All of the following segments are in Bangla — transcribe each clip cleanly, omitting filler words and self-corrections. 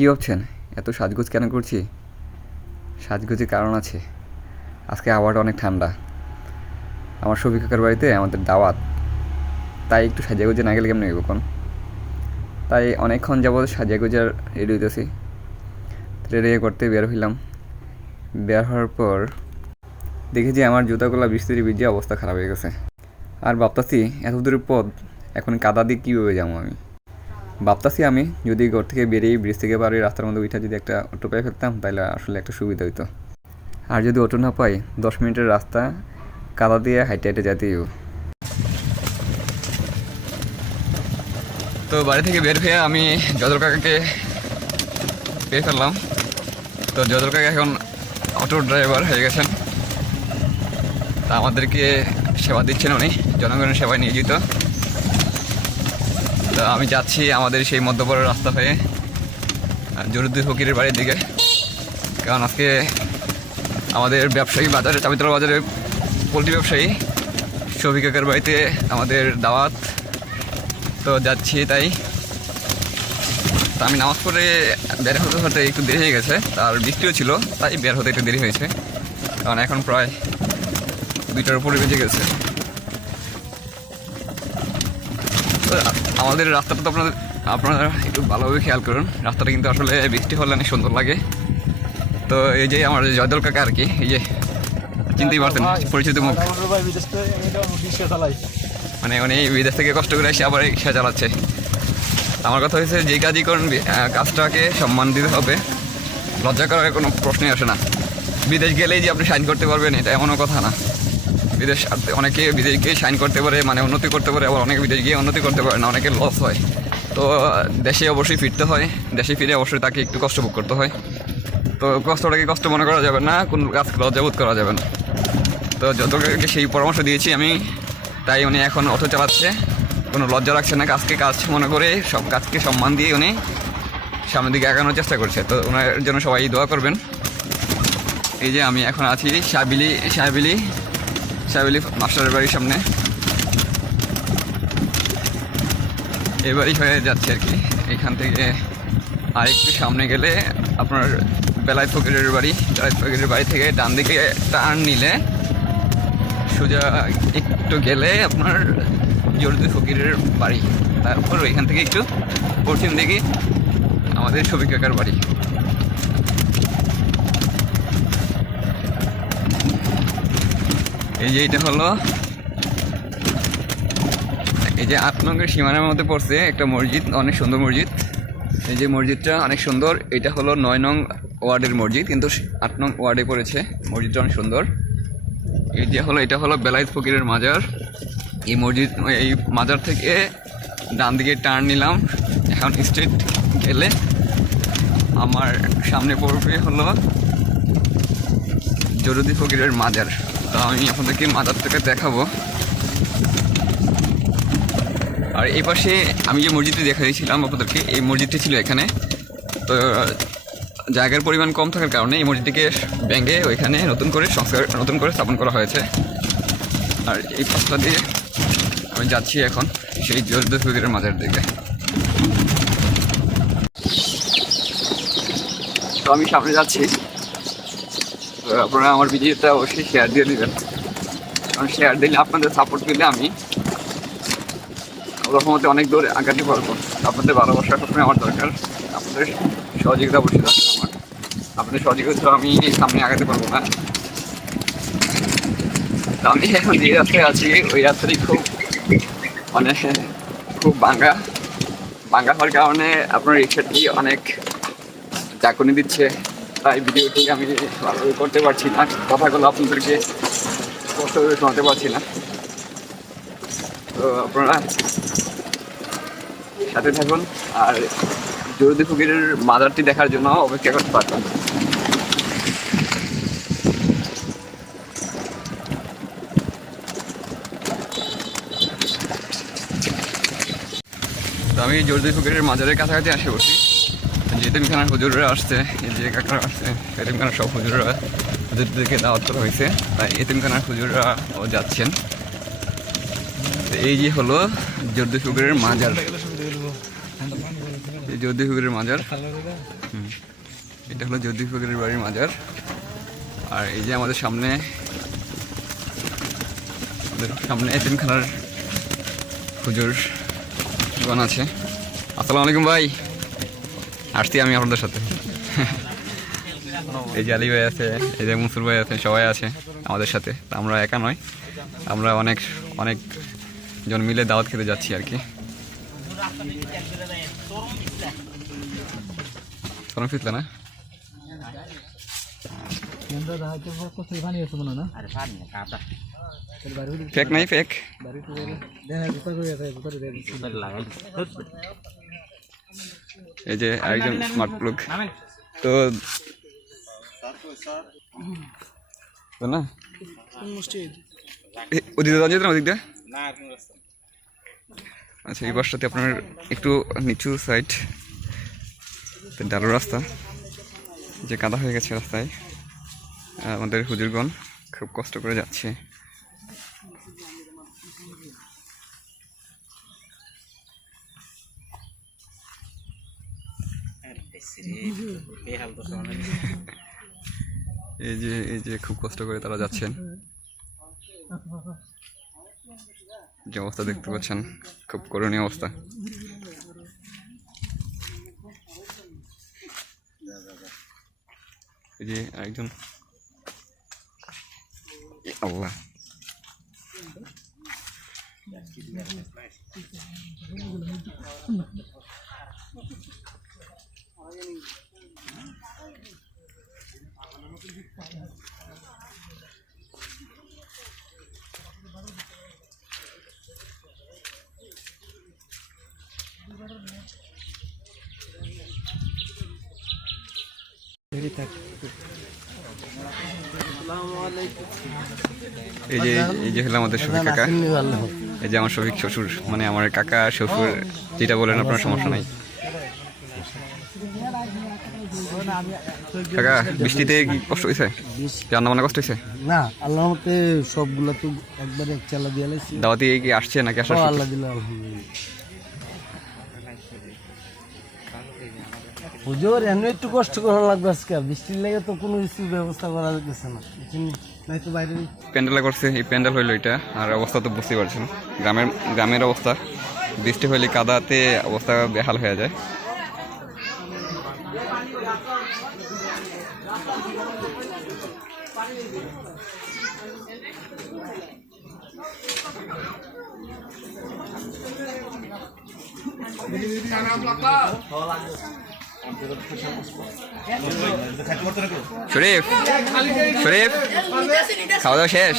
কী ভাবছেন এত সাজগোজ কেন করছি? সাজগোজের কারণ আছে। আজকে আবহাওয়াটা অনেক ঠান্ডা। আমার শফিক কাকার বাড়িতে আমাদের দাওয়াত, তাই একটু সাজিয়াগুজে না গেলে কেমন হইব কোন? তাই অনেকক্ষণ যাবৎ সাজিয়াগুজার রেডি হইতেছি। রেডি করতে বের হইলাম। বের হওয়ার পর দেখি যে আমার জুতাগুলো বৃষ্টিতে ভিজে অবস্থা খারাপ হয়ে গেছে। আর ভাবতাছি এত দূরের পথ এখন কাদা দিয়ে কীভাবে যাবো আমি। ভাবতাছি আমি যদি ঘর থেকে বেরিয়ে ব্রিজ থেকে পারি রাস্তার মধ্যে উঠে যদি একটা অটো পেয়ে ফেলতাম তাহলে আসলে একটা সুবিধা হইতো। আর যদি অটো না পাই 10 মিনিটের রাস্তা কাদা দিয়ে হাইটে হাইটে যেতেই। তো বাড়ি থেকে বের হয়ে আমি জদর কাকাকে পেয়ে ফেললাম। তো জদর কাকা এখন অটো ড্রাইভার হয়ে গেছেন, তা আমাদেরকে সেবা দিচ্ছেন উনি, জনগণের সেবায় নিয়োজিত। তো আমি যাচ্ছি আমাদের সেই মধ্যবড় রাস্তা হয়ে জরুদ্দি ফকিরের বাড়ির দিকে, কারণ আজকে আমাদের ব্যবসায়ী বাজারে চাবিতলা বাজারে পোলট্রি ব্যবসায়ী শফিক কাকার বাড়িতে আমাদের দাওয়াত। তো যাচ্ছি তাই আমি নামাজ পড়ে বের হতে হতে একটু দেরি হয়ে গেছে, আর বৃষ্টিও ছিল তাই বের হতে একটু দেরি হয়েছে, কারণ এখন প্রায় 2টার উপরে বেজে গেছে। আমাদের রাস্তাটা তো আপনারা একটু ভালোভাবে খেয়াল করুন, রাস্তাটা কিন্তু আসলে বৃষ্টি হলে অনেক সুন্দর লাগে। তো এই যে আমার জয়দল কাকা আর কি, এই যে চিনতেই পারতেন পরিচিত মুখ, মানে উনি বিদেশ থেকে কষ্ট করে এসে আবার রিক্সা চালাচ্ছে। আমার কথা হয়েছে যে কাজই করুন কাজটাকে সম্মান দিতে হবে, লজ্জা করার কোনো প্রশ্নই আসে না। বিদেশ গেলেই যে আপনি সাইন করতে পারবেন এটা এমনও কথা না। অনেকে বিদেশ গিয়ে সাইন করতে পারে, মানে উন্নতি করতে পারে, আবার অনেকে বিদেশ গিয়ে উন্নতি করতে পারে না, অনেকের লস হয়। তো দেশে অবশ্যই ফিরতে হয়, দেশে ফিরে অবশ্যই তাকে একটু কষ্ট ভোগ করতে হয়। তো কষ্টটাকে কষ্ট মনে করা যাবে না, কোনো কাজকে লজ্জাবোধ করা যাবে না। তো যতকে সেই পরামর্শ দিয়েছি আমি, তাই উনি এখন অটো চালাচ্ছে, কোনো লজ্জা রাখছে না, কাজকে কাজ মনে করে সব কাজকে সম্মান দিয়ে উনি সামনের দিকে আগানোর চেষ্টা করছে। তো ওনার জন্য সবাই দোয়া করবেন। এই যে আমি এখন আছি সাহেবিলি মাস্টারের বাড়ির সামনে, এবারই হয়ে যাচ্ছে আর কি। এখান থেকে আরেকটু সামনে গেলে আপনার বেলায়েত ফকিরের বাড়ি থেকে ডান দিকে টার্ন নিলে সোজা একটু গেলে আপনার জরুদ্দি ফকিরের বাড়ি, তারপর ওইখান থেকে একটু পশ্চিম দিকে আমাদের শফিক কাকার বাড়ি। এই যে এটা হলো, এই যে 8 নংয়ের সীমানার মধ্যে পড়ছে একটা মসজিদ, অনেক সুন্দর মসজিদ। এই যে মসজিদটা অনেক সুন্দর, এটা হলো 9 নং ওয়ার্ডের মসজিদ, কিন্তু 8 নং ওয়ার্ডে পড়েছে। মসজিদটা অনেক সুন্দর। এই যে হলো, এটা হলো বেলায়েত ফকিরের মাজার। এই মাজার থেকে ডান দিকে টার্ন নিলাম, এখন স্ট্রেট গেলে আমার সামনে পড়বে হলো জরুদ্দি ফকিরের মাজার। তো আমি আপনাদেরকে মাজারটাকে দেখাবো। আর এই পাশে আমি যে মসজিদটি দেখাইছিলাম আপনাদেরকে, এই মসজিদটি ছিল এখানে। তো জায়গার পরিমাণ কম থাকার কারণে এই মসজিদটিকে ভেঙে ওইখানে নতুন করে স্থাপন করা হয়েছে। আর এই পাশটা দিয়ে আমি যাচ্ছি এখন সেই জরুদ্দি ফকিরের মাজার দিকে। তো আমি সামনে যাচ্ছি, আপনারা আমার ভিডিওটা অবশ্যই শেয়ার দিয়ে দেবেন, কারণ শেয়ার দিলে আপনাদের সাপোর্ট দিলে আমি রহমতে অনেক দূর আগাতে পারবো। আপনাদের ভালোবাসা সবসময় আমার দরকার, আপনাদের সহযোগিতা অবশ্যই দরকার আমার। আপনাদের সহযোগিতা আমি সামনে আগাতে পারবো না। আমি এখন যে রাস্তায় আছি ওই রাস্তাটি খুব ভাঙ্গা হওয়ার কারণে আপনার রিক্সাটি অনেক ঝাঁকুনি দিচ্ছে, তাই ভিডিওটি আমি ভালোভাবে করতে পারছি না, কথাগুলো আপনাদেরকে স্পষ্টভাবে শোনাতে পারছি না। তো আপনারা সাথে থাকুন আর জরুদ্দি ফকিরের মাজারটি দেখার জন্য অপেক্ষা করতে পারবেন। তো আমি জরুদ্দি ফকিরের মাজারের কাছাকাছি আসে বসি। যেতিমখানার হুজুররা আসছে, এই যে কাকারা আসছে, এতিমখানার সব হুজুরদেরকে দাওয়াত করা হয়েছে, তাই এতিমখানার হুজুররাও যাচ্ছেন। এই যে হলো জরুদ্দি ফকিরের মাজার। এই যোদ্ধী ফকিরের মাজার। এটা হলো যোদ্ধী ফকিরের বাড়ির মাজার। আর এই যে আমাদের সামনে এতিমখানার হুজুর গণ আছে। আসসালামু আলাইকুম ভাই, আসছি আমি আপনাদের সাথে। এই যে আলী ভাই আছে, এই যে মুসুর ভাই আছে, সবাই আছে আমাদের সাথে। আমরা একা নয়, আমরা অনেক জন মিলে দাওয়াত খেতে যাচ্ছি আর কি। চরম ফিতলা না? ফেক নাই, ফেক। এই যে আরেকজন স্মার্ট লোক তো না, ওদিকে যাওয়া যেত না? ওদিক দিয়ে আচ্ছা, এই বাসটাতে আপনার একটু নিচু সাইড, ডালু রাস্তা, যে কাদা হয়ে গেছে রাস্তায়। আমাদের হুজুরগণ খুব কষ্ট করে যাচ্ছে। এই যে খুব কষ্ট করে তারা যাচ্ছেন। যে অবস্থা দেখতে পাচ্ছেন, খুব করুণীয় অবস্থা। এই যে আরেকজন, আল্লাহ, এই যে হলো আমাদের শফিক কাকা। এই যে আমার শফিক শ্বশুর, মানে আমার কাকা শ্বশুর, যেটা বলেন আপনার সমস্যা নাই। কাকা, বৃষ্টিতে কি কষ্ট হয়েছে? রান্না বান্না কষ্ট হয়েছে? না, আল্লাহর মতে সবগুলা তো একবারে এক চালা দিয়ে লাইছি। দাওয়াতি কি আসছে নাকি আসার? আল্লাহ দিল, আলহামদুলিল্লাহ। হুজুর এমনি একটু কষ্ট করা লাগবে আজকে, বৃষ্টির লেগে তো কোনো কিছুর ব্যবস্থা করা যাচ্ছে না, নাই তো বাইরে প্যান্ডেল করছে। এই প্যান্ডেল হইলো এটা, আর অবস্থা তো বুঝতেই পারছেন গ্রামের অবস্থা। বৃষ্টি হইলে কাদাতে অবস্থা বেহাল হয়ে যায়। শরীফ, খাওয়া দাওয়া শেষ?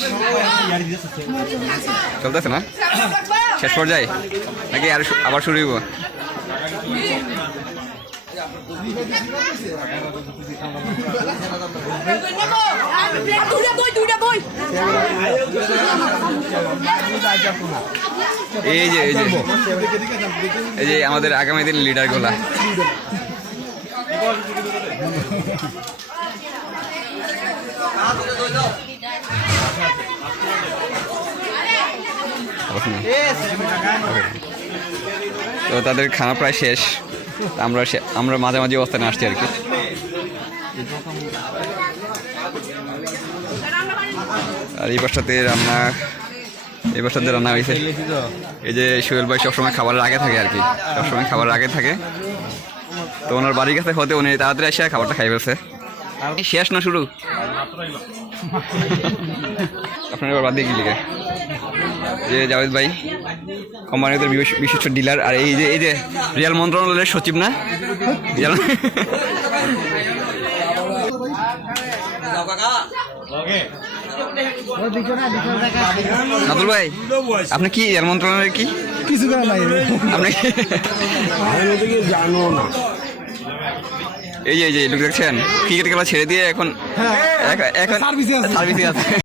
চলতেছে না? শেষ পর্যায়ে নাকি আবার শুরু হইব? এই যে আমাদের আগামী দিন লিডার গুলা। তো তাদের খানা প্রায় শেষ, আমরা মাঝামাঝি অবস্থানে আসছি আর কি। আর এই বাসাতে রান্না হয়েছে। এই যে সোহেল ভাই সবসময় খাবারের আগে থাকে আর কি, সবসময় খাবারের আগে থাকে। তো ওনার বাড়ির কাছে হতে উনি তাড়াতাড়ি এসে খাবারটা খাই ফেলছে। শেষ না শুরু? আপনার এবার বাদ দিয়ে কি লিখে? যে জাভেদ ভাই কোম্পানিদের বিশিষ্ট ডিলার। আর এই যে রেল মন্ত্রণালয়ের সচিব না? নাদুল ভাই, আপনি কি রেল মন্ত্রণালয়ের কি কিছু আপনি জানো না? এই যে লোক দেখছেন ক্রিকেট খেলা ছেড়ে দিয়ে এখন সার্ভিসে আছে।